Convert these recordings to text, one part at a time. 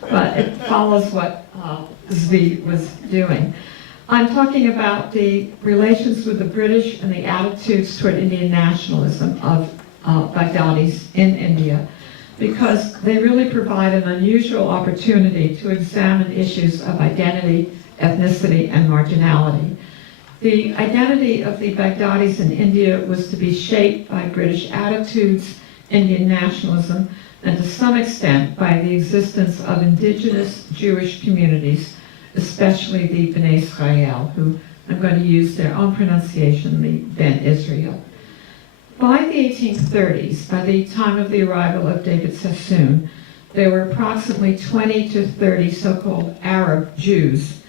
but it follows what Zvi was doing. I'm talking about the relations with the British and the attitudes toward Indian nationalism of Baghdadis in India, because they really provide an unusual opportunity to examine issues of identity, ethnicity, and marginality. The identity of the Baghdadis in India was to be shaped by British attitudes, Indian nationalism, and to some extent by the existence of indigenous Jewish communities, especially the Bnei Israel, who I'm going to use their own pronunciation, the Ben Israel. By the 1830s, by the time of the arrival of David Sassoon, there were approximately 20 to 30 so-called Arab Jews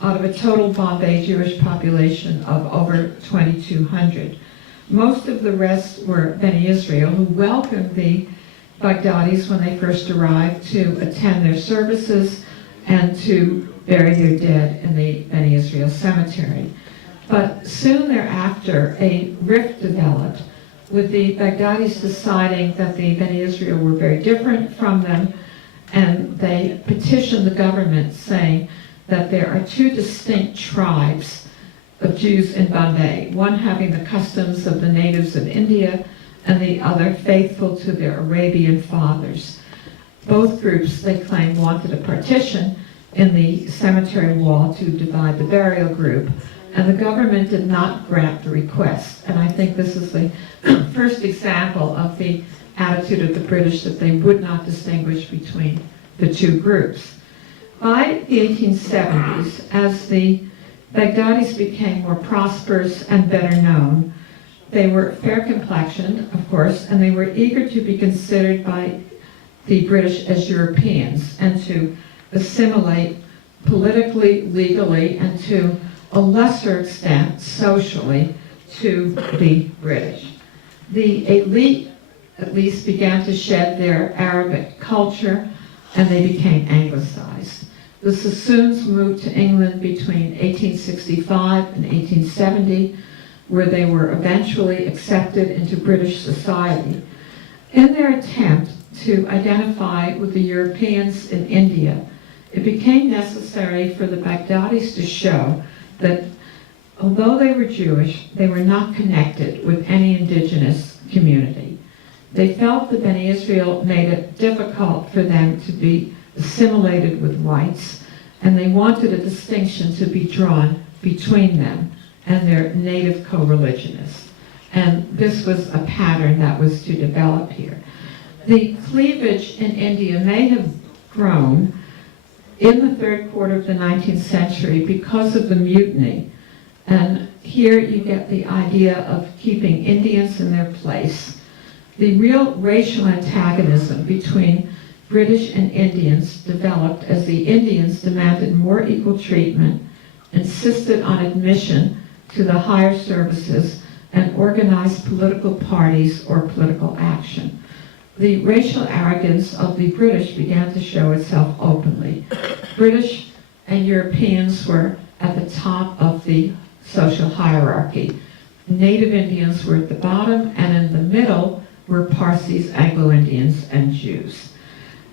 out of a total Bombay Jewish population of over 2,200. Most of the rest were Bnei Israel, who welcomed the Baghdadis when they first arrived to attend their services and to bury their dead in the Bnei Israel cemetery. But soon thereafter, a rift developed, with the Baghdadis deciding that the Bnei Israel were very different from them, and they petitioned the government saying that there are two distinct tribes of Jews in Bombay, one having the customs of the natives of India and the other faithful to their Arabian fathers. Both groups, they claim, wanted a partition in the cemetery wall to divide the burial group, and the government did not grant the request. And I think this is the first example of the attitude of the British, that they would not distinguish between the two groups. By the 1870s, as the Baghdadis became more prosperous and better known, they were fair complexioned, of course, and they were eager to be considered by the British as Europeans and to assimilate politically, legally, and to a lesser extent socially to the British. The elite, at least, began to shed their Arabic culture, and they became anglicized. The Sassoons moved to England between 1865 and 1870, where they were eventually accepted into British society. In their attempt to identify with the Europeans in India, it became necessary for the Baghdadis to show that although they were Jewish, they were not connected with any indigenous community. They felt that Bnei Israel made it difficult for them to be assimilated with whites, and they wanted a distinction to be drawn between them and their native co-religionists. And this was a pattern that was to develop here. The cleavage in India may have grown in the third quarter of the 19th century because of the mutiny. And here you get the idea of keeping Indians in their place. The real racial antagonism between British and Indians developed as the Indians demanded more equal treatment, insisted on admission to the higher services, and organized political parties or political action. The racial arrogance of the British began to show itself openly. British and Europeans were at the top of the social hierarchy. Native Indians were at the bottom, and in the middle were Parsis, Anglo-Indians, and Jews.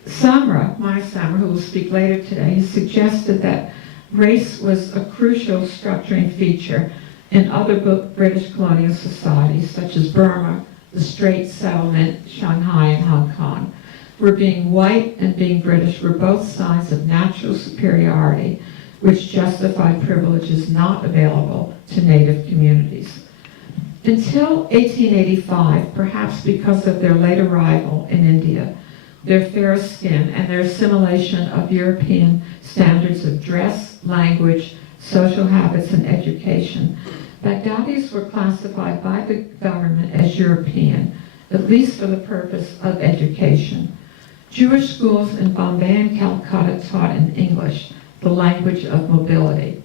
Samra, Maya Samra, who will speak later today, suggested that race was a crucial structuring feature in other British colonial societies, such as Burma, the Straits Settlement, Shanghai, and Hong Kong, where being white and being British were both signs of natural superiority, which justified privileges not available to native communities. Until 1885, perhaps because of their late arrival in India, their fair skin, and their assimilation of European standards of dress, language, social habits, and education, Baghdadis were classified by the government as European, at least for the purpose of education. Jewish schools in Bombay and Calcutta taught in English, the language of mobility.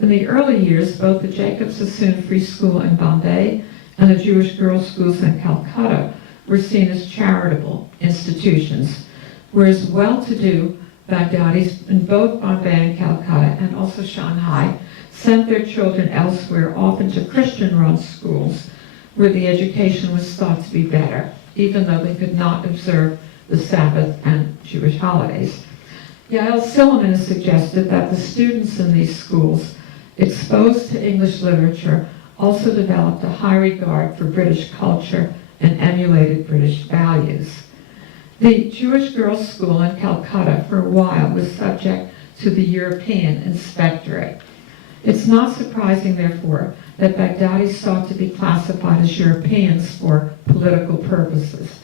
In the early years, both the Jacob Sassoon Free School in Bombay and the Jewish girls' schools in Calcutta were seen as charitable institutions, whereas well-to-do Baghdadis in both Bombay and Calcutta, and also Shanghai, sent their children elsewhere, often to Christian-run schools, where the education was thought to be better, even though they could not observe the Sabbath and Jewish holidays. Yael Silliman has suggested that the students in these schools exposed to English literature also developed a high regard for British culture and emulated British values. The Jewish girls' school in Calcutta for a while was subject to the European inspectorate. It's not surprising, therefore, that Baghdadis sought to be classified as Europeans for political purposes.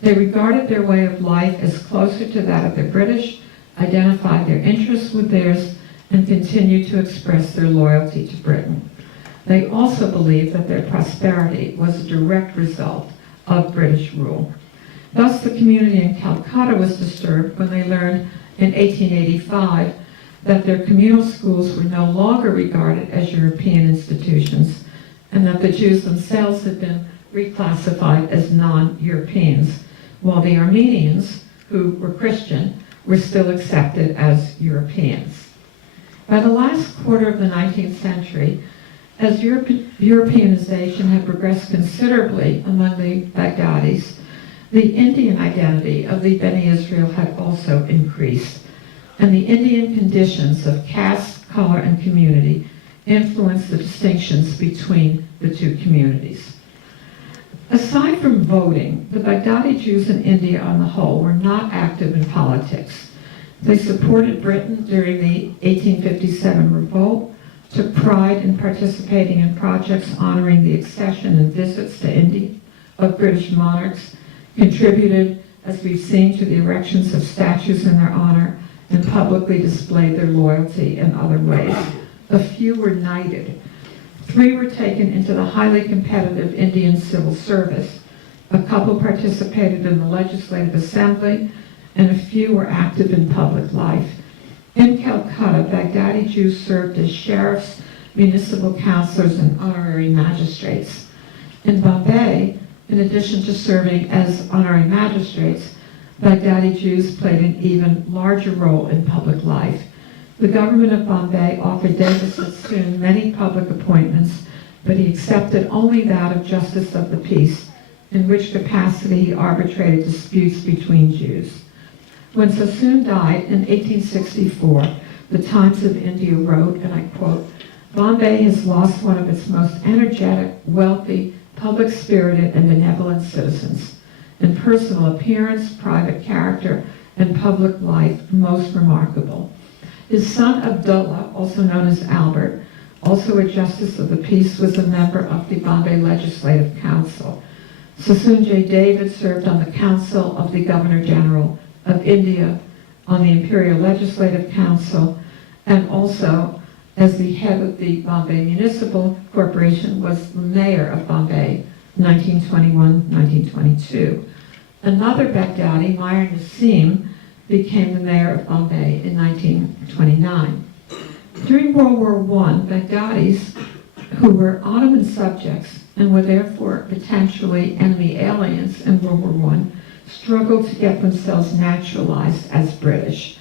They regarded their way of life as closer to that of the British, identified their interests with theirs, and continued to express their loyalty to Britain. They also believed that their prosperity was a direct result of British rule. Thus, the community in Calcutta was disturbed when they learned in 1885 that their communal schools were no longer regarded as European institutions and that the Jews themselves had been reclassified as non-Europeans, while the Armenians, who were Christian, were still accepted as Europeans. By the last quarter of the 19th century, as Europeanization had progressed considerably among the Baghdadis, the Indian identity of the Beni Israel had also increased, and the Indian conditions of caste, color, and community influenced the distinctions between the two communities. Aside from voting, the Baghdadi Jews in India on the whole were not active in politics. They supported Britain during the 1857 revolt, took pride in participating in projects honoring the accession and visits to India of British monarchs, contributed, as we've seen, to the erections of statues in their honor, and publicly displayed their loyalty in other ways. A few were knighted. 3 were taken into the highly competitive Indian civil service. A couple participated in the Legislative Assembly, and a few were active in public life. In Calcutta, Baghdadi Jews served as sheriffs, municipal councillors, and honorary magistrates. In Bombay, in addition to serving as honorary magistrates, Baghdadi Jews played an even larger role in public life. The government of Bombay offered Davis soon many public appointments, but he accepted only that of Justice of the Peace, in which capacity he arbitrated disputes between Jews. When Sassoon died in 1864, the Times of India wrote, and I quote, "Bombay has lost one of its most energetic, wealthy, public-spirited, and benevolent citizens. In personal appearance, private character, and public life, most remarkable. His son Abdullah, also known as Albert, also a Justice of the Peace, was a member of the Bombay Legislative Council. Sassoon J. David served on the Council of the Governor General of India, on the Imperial Legislative Council, and also as the head of the Bombay Municipal Corporation was the mayor of Bombay, 1921-1922. Another Baghdadi, Mir Nassim, became the mayor of Bombay in 1929. During World War I, Baghdadis, who were Ottoman subjects and were therefore potentially enemy aliens in World War I, struggled to get themselves naturalized as British.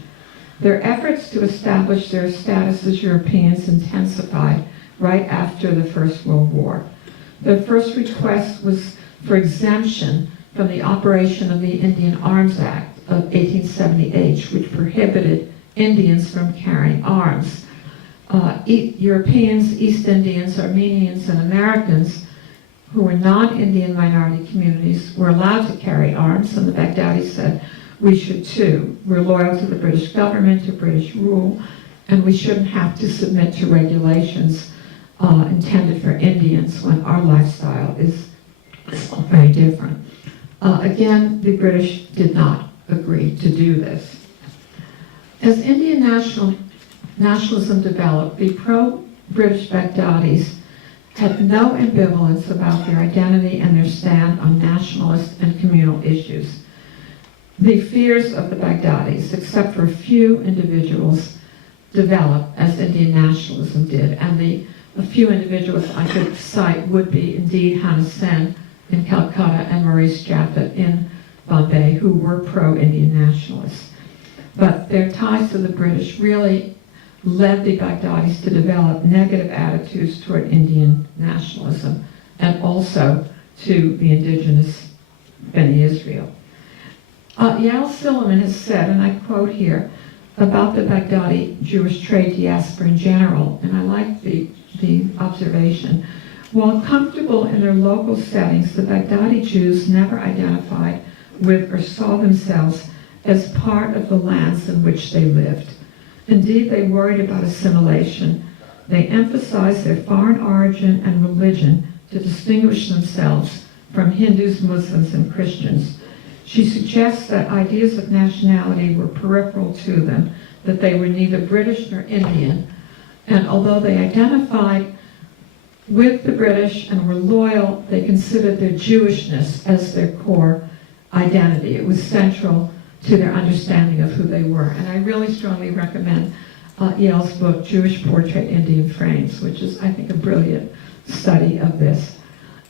Their efforts to establish their status as Europeans intensified right after the First World War. Their first request was for exemption from the operation of the Indian Arms Act of 1878, which prohibited Indians from carrying arms. Europeans, East Indians, Armenians, and Americans who were non-Indian minority communities were allowed to carry arms, and the Baghdadis said, we should too. We're loyal to the British government, to British rule, and we shouldn't have to submit to regulations intended for Indians when our lifestyle is very different. Again, the British did not agree to do this. As Indian nationalism developed, the pro-British Baghdadis had no ambivalence about their identity and their stand on nationalist and communal issues. The fears of the Baghdadis, except for a few individuals, developed as Indian nationalism did, and a few individuals I could cite would be indeed Hannah Sen in Calcutta and Maurice Japhet in Bombay, who were pro-Indian nationalists. But their ties to the British really led the Baghdadis to develop negative attitudes toward Indian nationalism and also to the indigenous Beni Israel. Yael Silliman has said, and I quote here, about the Baghdadi Jewish trade diaspora in general, and I like the observation. While comfortable in their local settings, the Baghdadi Jews never identified with or saw themselves as part of the lands in which they lived. Indeed, they worried about assimilation. They emphasized their foreign origin and religion to distinguish themselves from Hindus, Muslims, and Christians. She suggests that ideas of nationality were peripheral to them, that they were neither British nor Indian, and although they identified with the British and were loyal, they considered their Jewishness as their core identity. It was central to their understanding of who they were. And I really strongly recommend Yale's book, Jewish Portrait, Indian Frames, which is, I think, a brilliant study of this.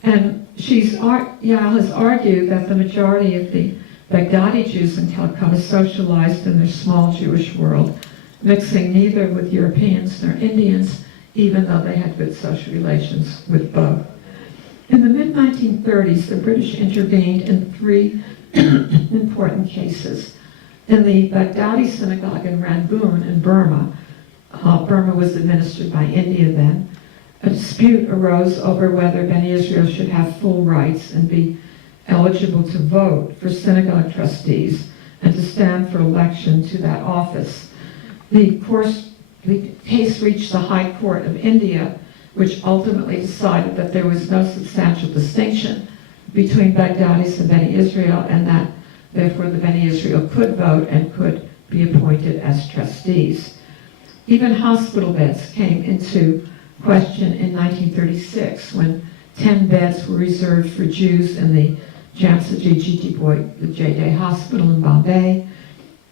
And Yale has argued that the majority of the Baghdadi Jews in Calcutta socialized in their small Jewish world, mixing neither with Europeans nor Indians, even though they had good social relations with both. In the mid-1930s, the British intervened in 3 important cases. In the Baghdadi synagogue in Rangoon in Burma, Burma was administered by India then, a dispute arose over whether Bnei Israel should have full rights and be eligible to vote for synagogue trustees and to stand for election to that office. The case reached the High Court of India, which ultimately decided that there was no substantial distinction between Baghdadis and Bnei Israel, and that therefore the Bnei Israel could vote and could be appointed as trustees. Even hospital beds came into question in 1936 when 10 beds were reserved for Jews in the Jamshedji Jiti the J-Day Hospital in Bombay,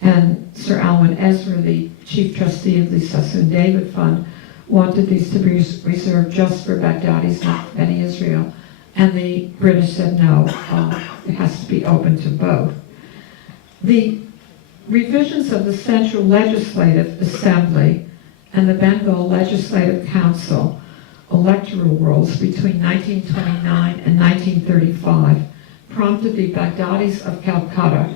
and Sir Alwyn Ezra, the chief trustee of the Sassoon David Fund, wanted these to be reserved just for Baghdadis, not Bnei Israel, and the British said no, it has to be open to both. The revisions of the Central Legislative Assembly and the Bengal Legislative Council electoral rolls between 1929 and 1935 prompted the Baghdadis of Calcutta,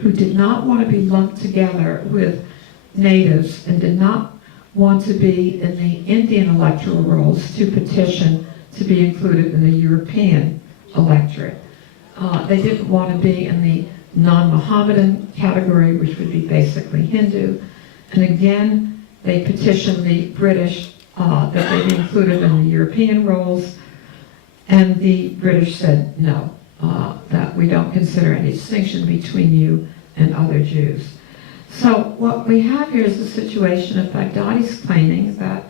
who did not want to be lumped together with natives and did not want to be in the Indian electoral rolls, to petition to be included in the European electorate. They didn't want to be in the non-Mohammedan category, which would be basically Hindu. And again, they petitioned the British that they be included in the European rolls. And the British said no, that we don't consider any distinction between you and other Jews. So what we have here is a situation of Baghdadis claiming that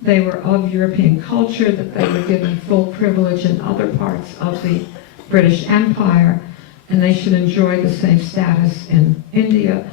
they were of European culture, that they were given full privilege in other parts of the British Empire, and they should enjoy the same status in India,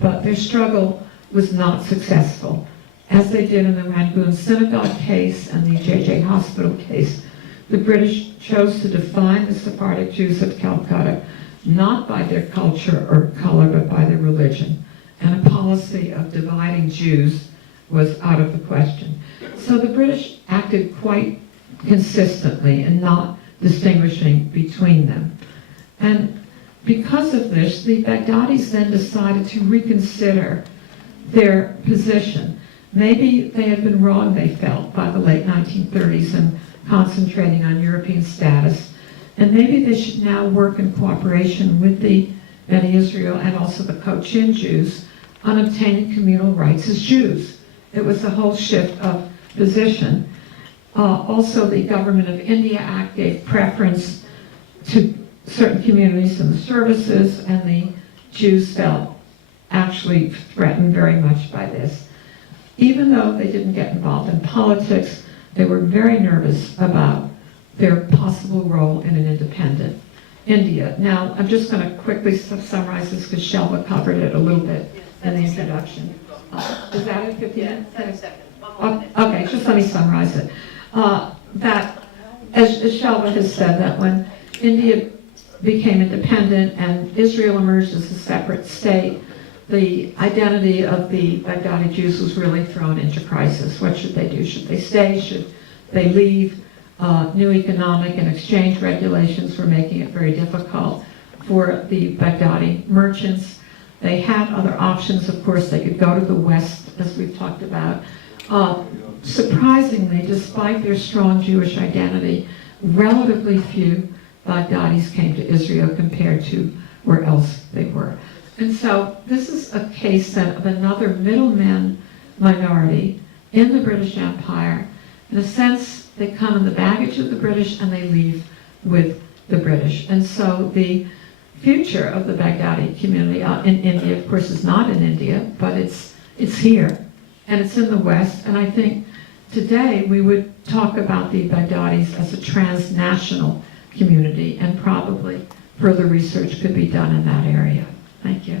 but their struggle was not successful. As they did in the Rangoon synagogue case and the J.J. Hospital case, the British chose to define the Sephardic Jews of Calcutta not by their culture or color, but by their religion. And a policy of dividing Jews was out of the question. So the British acted quite consistently in not distinguishing between them. And because of this, the Baghdadis then decided to reconsider their position. Maybe they had been wrong, they felt, by the late 1930s in concentrating on European status. And maybe they should now work in cooperation with the Bnei Israel and also the Cochin Jews on obtaining communal rights as Jews. It was a whole shift of position. Also, the Government of India Act gave preference to certain communities in the services, and the Jews felt actually threatened very much by this. Even though they didn't get involved in politics, they were very nervous about their possible role in an independent India. Now, I'm just going to quickly summarize this because Shelva covered it a little bit in the introduction. Is that it, 15 minutes? 10 seconds. Okay, just let me summarize it. That, as Shelva has said, that when India became independent and Israel emerged as a separate state, the identity of the Baghdadi Jews was really thrown into crisis. What should they do? Should they stay? Should they leave? New economic and exchange regulations were making it very difficult for the Baghdadi merchants. They had other options, of course. They could go to the west, as we've talked about. Surprisingly, despite their strong Jewish identity, relatively few Baghdadis came to Israel compared to where else they were. And so this is a case then of another middleman minority in the British Empire. In a sense, they come in the baggage of the British and they leave with the British. And so the future of the Baghdadi community in India, of course, is not in India, but it's here, and it's in the West. And I think today we would talk about the Baghdadis as a transnational community, and probably further research could be done in that area. Thank you.